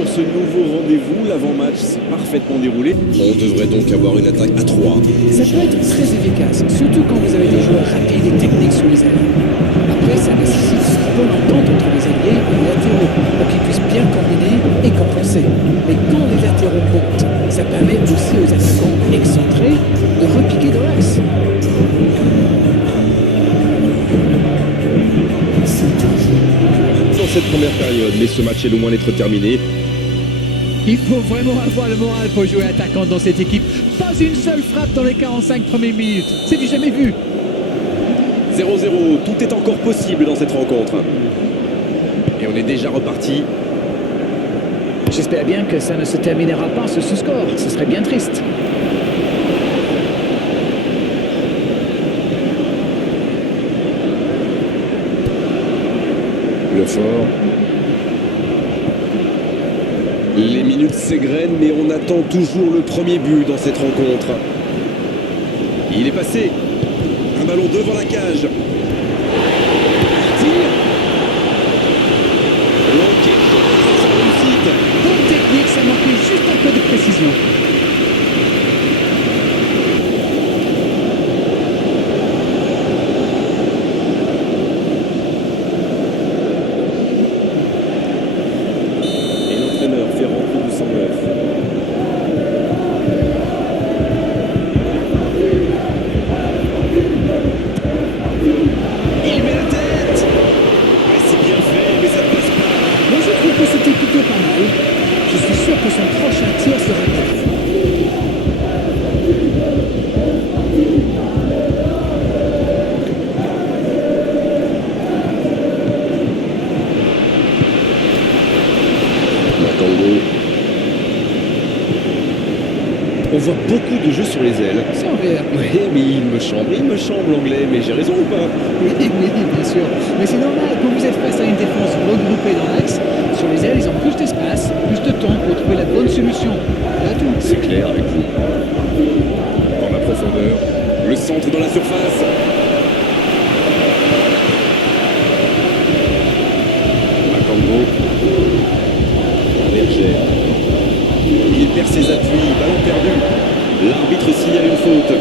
pour ce nouveau rendez-vous. L'avant-match s'est parfaitement déroulé. On devrait donc avoir une attaque à 3. Ça peut être très efficace, surtout quand vous avez des joueurs rapides et techniques sur les ailes. Après, ça nécessite une bonne entente entre les alliés et les latéraux pour qu'ils puissent bien combiner et compenser. Mais quand les latéraux montent, ça permet aussi aux attaquants excentrés de repiquer dans l'axe. Dans cette première période, mais ce match est loin d'être terminé. Il faut vraiment avoir le moral pour jouer attaquant dans cette équipe. Pas une seule frappe dans les 45 premières minutes. C'est du jamais vu. 0-0, tout est encore possible dans cette rencontre. Et on est déjà reparti. J'espère bien que ça ne se terminera pas sur ce score. Ce serait bien triste. Le fort. Les minutes s'égrènent, mais on attend toujours le premier but dans cette rencontre. Il est passé. Un ballon devant la cage. Tir. Ok, sans réussite. Bonne technique, ça manquait juste un peu de précision. Et l'entraîneur fait rentrer du sang neuf. Il met la tête. Ouais, c'est bien fait, mais ça ne passe pas. Moi, je trouve que c'était plutôt pas mal. Je suis sûr que son prochain tir sera cadré. Makango. On voit beaucoup de jeux sur les ailes. C'est envers. Oui, mais il me chambre l'anglais, mais j'ai raison ou pas? Oui, bien sûr. Mais c'est normal, quand vous êtes face à une défense regroupée dans l'axe, sur les ailes, ils ont plus d'espace, plus de temps pour trouver la bonne solution. Voilà tout. C'est clair avec vous. Dans la profondeur. Le centre dans la surface. Makango. Berger. Il perd ses appuis, ballon perdu. L'arbitre signale une faute.